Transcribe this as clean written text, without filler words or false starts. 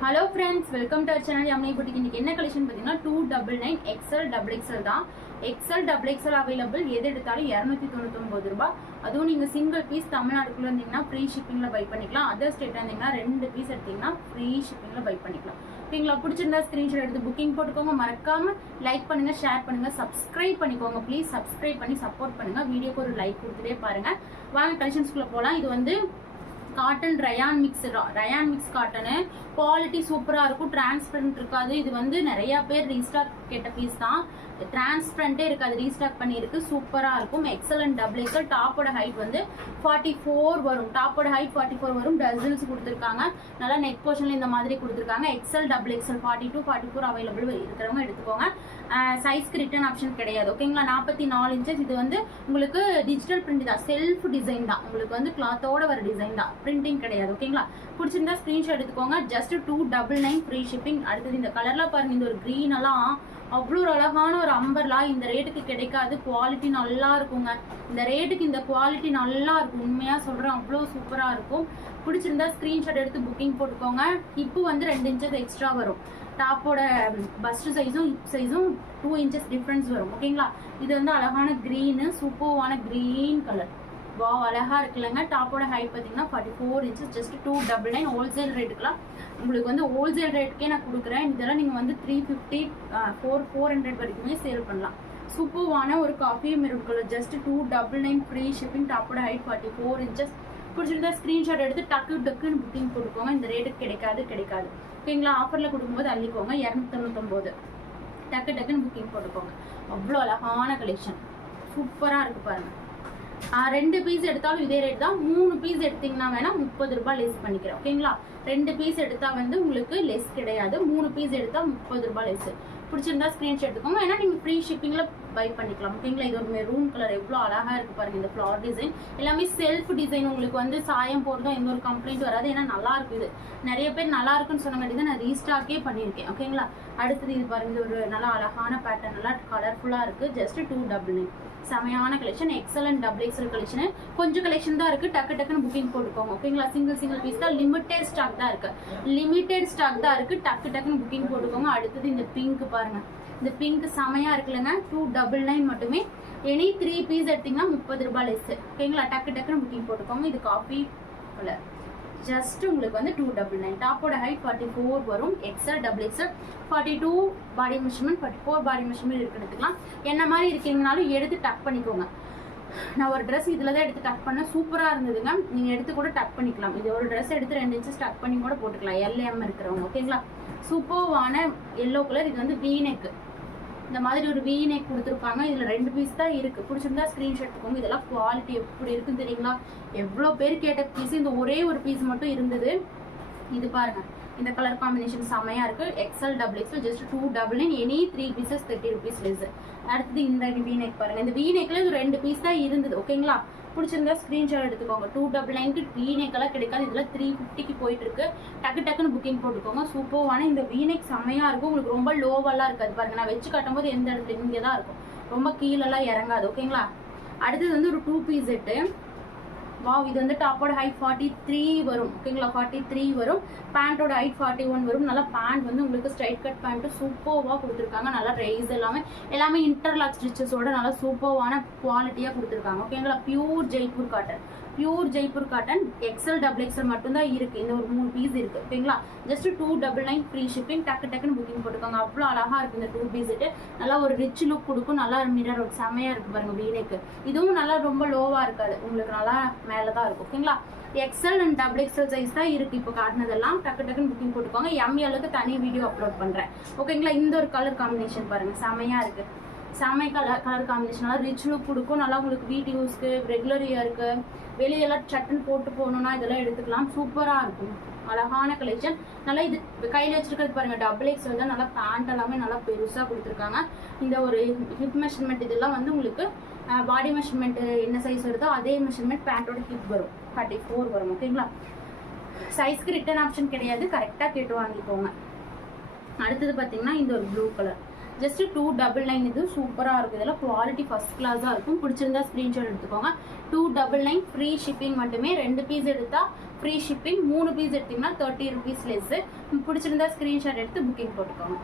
Hello friends, welcome to our channel Yamini boutique. இன்னைக்கு என்ன collection பார்த்தீங்கன்னா 299 எக்ஸ்எல் டபுள் எக்ஸ்எல் தான். XL double XL available. எது எடுத்தாலும் 299 ரூபாய். அதுவும் நீங்கள் சிங்கிள் பீஸ் தமிழ்நாடுக்குள்ள இருந்தீங்கன்னா ஃப்ரீ ஷிப்பிங்கில் பை பண்ணிக்கலாம். அதர் ஸ்டேட்டாக இருந்தீங்கன்னா 2 பீஸ் எடுத்தீங்கன்னா ஃப்ரீ ஷிப்பிங்கில் பை பண்ணிக்கலாம். ஓகேங்களா? பிடிச்சிருந்தா ஸ்க்ரீன்ஷாட் எடுத்து புக்கிங் போட்டுக்கோங்க. மறக்காம லைக் பண்ணுங்க, ஷேர் பண்ணுங்க, சப்ஸ்கிரைப் பண்ணிக்கோங்க. ப்ளீஸ் சப்ஸ்கிரைப் பண்ணி சப்போர்ட் பண்ணுங்க. வீடியோக்கு ஒரு லைக் கொடுத்துட்டே பாருங்க. வாங்க கலெக்ஷன்ஸ்குள்ள போகலாம். இது வந்து cotton rayon mix cotton. Quality சூப்பராக இருக்கும். டிரான்ஸ்பரண்ட் இருக்காது. இது வந்து நிறைய பேர் ரீஸ்டாக் கேட்ட பீஸ் தான். டிரான்ஸ்பரண்டே இருக்காது. ரீஸ்டாக் பண்ணியிருக்கு. சூப்பராக இருக்கும். Excellent double excel. டாப்போட ஹைட் வந்து 44 வரும். டாப்போட ஹைட் 44 வரும். டசல்ஸ் கொடுத்துருக்காங்க. நல்லா நெக் போர்ஷன்ல இந்த மாதிரி கொடுத்துருக்காங்க. எக்ஸல் டபுள் எக்ஸல் 42 44 அவைலபிள் இருக்கிறவங்க எடுத்துக்கோங்க. சைஸ்க்கு ரிட்டர்ன் ஆப்ஷன் கிடையாது. ஓகேங்களா? 44 இன்ச்சஸ். இது வந்து உங்களுக்கு டிஜிட்டல் பிரிண்ட் தான். செல்ஃப் டிசைன் தான். உங்களுக்கு வந்து கிளாத்தோட வர டிசைன் தான். பிரிண்டிங் கிடையாது. ஓகேங்களா? பிடிச்சிருந்தா ஸ்கிரீன்ஷாட் எடுத்துக்கோங்க. Just 299 free shipping. அடுத்தது இந்த கலர்ல பாருங்க. இந்த ஒரு கிரீன் எல்லாம் அவ்வளோ ஒரு அழகான ஒரு அம்பர்லா. இந்த ரேட்டுக்கு கிடைக்காது. குவாலிட்டி நல்லா இருக்குங்க. இந்த ரேட்டுக்கு இந்த குவாலிட்டி நல்லா இருக்கும். உண்மையா சொல்றேன், அவ்வளோ சூப்பரா இருக்கும். பிடிச்சிருந்தா ஸ்கிரீன்ஷாட் எடுத்து புக்கிங் போட்டுக்கோங்க. இப்போ வந்து 2 இன்ச்சஸ் எக்ஸ்ட்ரா வரும். டாப்போட பஸ்ட் சைஸும் ஹிப் சைஸும் 2 இன்ச்சஸ் டிஃப்ரென்ஸ் வரும். ஓகேங்களா? இது வந்து அழகான கிரீனு, சூப்பரான கிரீன் கலர். வா, அழகா இருக்குல்லங்க. டாப்போட ஹைட் பார்த்தீங்கன்னா 44 இன்ச்சஸ். ஜஸ்ட் 299 ஹோல்சேல் ரேட்டுக்குலாம் உங்களுக்கு வந்து ஹோல்சேல் ரேட்டுக்கே நான் கொடுக்குறேன். இதெல்லாம் நீங்கள் வந்து 350 400 வரைக்குமே சேல் பண்ணலாம். சூப்பரான ஒரு coffee maroon colour. Just 299 free shipping. டாப்போட ஹைட் 44 இன்ச்சஸ். பிடிச்சிருந்தா ஸ்க்ரீன்ஷாட் எடுத்து டக்குன்னு புக்கிங் போட்டுக்கோங்க. இந்த ரேட்டுக்கு கிடைக்காது. ஓகேங்களா? ஆஃபரில் கொடுக்கும்போது அள்ளிக்கோங்க. 299. டக்குன்னு புக்கிங் போட்டுக்கோங்க. அவ்வளோ அழகான கலெக்ஷன். சூப்பராக இருக்கு பாருங்க. 2 பீஸ் எடுத்தாலும் இதே ரேட் தான். 3 பீஸ் எடுத்தீங்கன்னா வேணா 30 ரூபாய் லெஸ் பண்ணிக்கிறேன். ஓகேங்களா? 2 பீஸ் எடுத்தா வந்து உங்களுக்கு லெஸ் கிடையாது. 3 பீஸ் எடுத்தா 30 ரூபாய் லெஸ். பிடிச்சிருந்தா ஸ்கிரீன்ஷாட் எடுத்துக்கோங்க. ஏன்னா நீங்க ஃப்ரீ ஷிப்பிங்ல பை பண்ணிக்கலாம். ஓகேங்களா? இது ஒரு மெரூன் கலர். எவ்வளோ அழகா இருக்கு பாருங்க. இந்த ஃபிளவர் டிசைன் எல்லாமே செல்ஃப் டிசைன். உங்களுக்கு வந்து சாயம் போடுறதும் எந்த ஒரு கம்ப்ளைண்ட் வராது. ஏன்னா நல்லா இருக்கு. இது நிறைய பேர் நல்லா இருக்குன்னு சொன்னங்காட்டி தான் நான் ரீஸ்டாக்கே பண்ணியிருக்கேன். ஓகேங்களா? அடுத்தது இது பாருங்க. இது ஒரு நல்லா அழகான பேட்டர்ன், நல்லா கலர்ஃபுல்லா இருக்கு. ஜஸ்ட் 299. செமையான collection. Excellent double XL collection. கொஞ்சம் கலெக்ஷன் தான் இருக்கு. டக்குன்னு புக்கிங் போட்டுக்கோங்க. ஓகேங்களா? சிங்கிள் பீஸ் தான். லிமிடெட் ஸ்டாக் தான் இருக்கு. டக்குன்னு புக்கிங் போட்டுக்கோங்க. அடுத்தது இந்த பிங்க் பாருங்க. இந்த பிங்க் செமையா இருக்குல்லங்க. 299 மட்டுமே. எனி 3 பீஸ் எடுத்தீங்கன்னா 30 ரூபாய் லெஸ். ஓகேங்களா? டக்குன்னு புக்கிங் போட்டுக்கோங்க. இது காஃபி கலர். ஜஸ்ட் உங்களுக்கு வந்து 299. டாப்போட ஹைட் 44 வரும். XL double XL 42 body measurement, 44 body measurement எடுத்துக்கலாம். என்ன மாதிரி இருக்கீங்கனாலும் எடுத்து டக் பண்ணிக்கோங்க. நான் ஒரு ட்ரெஸ் இதில் தான் எடுத்து டக் பண்ணேன். சூப்பராக இருந்ததுங்க. நீங்கள் எடுத்து கூட டக் பண்ணிக்கலாம். இது ஒரு ட்ரெஸ் எடுத்து 2 இன்ச்சஸ் டக் பண்ணி கூட போட்டுக்கலாம். LM இருக்கிறவங்க. ஓகேங்களா? சூப்பர்வான எல்லோ கலர். இது வந்து வீநெக். இந்த மாதிரி ஒரு வீநெக் கொடுத்துருப்பாங்க. இதில் 2 பீஸ் தான் இருக்கு. பிடிச்சிருந்தா ஸ்க்ரீன்ஷாட் எடுத்துக்கோங்க. இதெல்லாம் குவாலிட்டி எப்படி இருக்குன்னு தெரியுங்களா? எவ்வளோ பேர் கேட்ட பீஸ். இந்த ஒரே ஒரு பீஸ் மட்டும் இருந்தது. இது பாருங்க. இந்த கலர் காம்பினேஷன் செமையா இருக்கு. XL double XL. Just 299. Any 3 pieces 30 rupees less. அடுத்தது இந்த வீநெக் பாருங்க. இந்த வீநெக்ல இது 2 பீஸ் தான் இருந்தது. ஓகேங்களா? பிடிச்சிருந்தா ஸ்கிரீன்ஷாட் எடுத்துக்கோங்க. 299 வீநெக் எல்லாம் கிடைக்காது. இதெல்லாம் 350 போயிட்டு இருக்கு. டக்குன்னு புக்கிங் போட்டுக்கோங்க. சூப்பரான இந்த வீநெக் செமையா இருக்கும். உங்களுக்கு ரொம்ப லோவெல்லாம் இருக்காது. பாருங்க, நான் வச்சு காட்டும் போது எந்த இடத்துல இங்கே தான் இருக்கும். ரொம்ப கீழெல்லாம் இறங்காது. ஓகேங்களா? அடுத்தது வந்து ஒரு 2 பீஸ் செட்டு. வாவ், இது வந்து டாப்போட ஹைட் 43 வரும். ஓகேங்களா? 43 வரும். பேண்டோட ஹைட் 41 வரும். நல்லா பேண்ட் வந்து உங்களுக்கு ஸ்ட்ரைட் கட் பேண்ட் சூப்பர்வா கொடுத்துருக்காங்க. நல்லா ரைஸ் எல்லாமே இன்டர்லாக் ஸ்டிச்சஸோட நல்லா சூப்பர்வான குவாலிட்டியா கொடுத்துருக்காங்க. ஓகேங்களா? Pure Jaipur cotton. XL double XL மட்டும்தான் இருக்கு. இந்த ஒரு 3 பீஸ் இருக்கு. ஓகேங்களா? Just 299 free shipping. டக்குன்னு புக்கிங் போட்டுக்கோங்க. அவ்வளோ அழகா இருக்கு இந்த 2 பீஸ் செட்டு. நல்லா ஒரு ரிச் லுக் கொடுக்கும். நல்லா மிரர் ஒர்க் செமையா இருக்கு பாருங்க. வீநெக் இதுவும் நல்லா ரொம்ப லோவா இருக்காது. உங்களுக்கு நல்லா மேலதான் இருக்கும். ஓகேங்களா? XL and double XL size தான் இருக்கு. இப்போ காட்டினதெல்லாம் டக்குன்னு புக்கிங் போட்டுக்கோங்க. MLக்கு தனி வீடியோ அப்லோட் பண்றேன். ஓகேங்களா? இந்த ஒரு கலர் காம்பினேஷன் பாருங்க. செமையா இருக்கு. செமை கலர் காம்பினேஷன். நல்லா ரிச் லுக் கொடுக்கும். நல்லா உங்களுக்கு வீட்டு யூஸ்க்கு, ரெகுலர் இயருக்கு, வெளியெல்லாம் சட்டுன்னு போட்டு போகணும்னா இதெல்லாம் எடுத்துக்கலாம். சூப்பரா இருக்கும். அழகான கலெக்ஷன். நல்லா இது கையில் வச்சிருக்கிறது பாருங்க. டபுள் எக்ஸல் தான். நல்லா பேண்ட் எல்லாமே நல்லா பெருசா கொடுத்துருக்காங்க. இந்த ஒரு ஹிப் மெஷர்மெண்ட் இதெல்லாம் வந்து உங்களுக்கு பாடி மெஷர்மெண்ட் என்ன சைஸ் வருதோ அதே மெஷர்மெண்ட் பேண்டோட ஹிப் வரும். 44 வரும். ஓகேங்களா? சைஸ்க்கு ரிட்டர்ன் ஆப்ஷன் கிடையாது. கரெக்டாக கேட்டு வாங்கிக்கோங்க. அடுத்தது பார்த்தீங்கன்னா இந்த ஒரு ப்ளூ கலர். ஜஸ்ட் 299. இது சூப்பராக இருக்கும். இதெல்லாம் குவாலிட்டி ஃபர்ஸ்ட் கிளாஸாக இருக்கும். பிடிச்சிருந்தா ஸ்க்ரீன்ஷாட் எடுத்துக்கோங்க. 299 ஃப்ரீ ஷிப்பிங் மட்டுமே. 2 பீஸ் எடுத்தால் ஃப்ரீ ஷிப்பிங், 3 பீஸ் எடுத்தீங்கன்னா 30 rupees லெஸ். பிடிச்சிருந்தா ஸ்க்ரீன்ஷாட் எடுத்து புக்கிங் போட்டுக்கோங்க.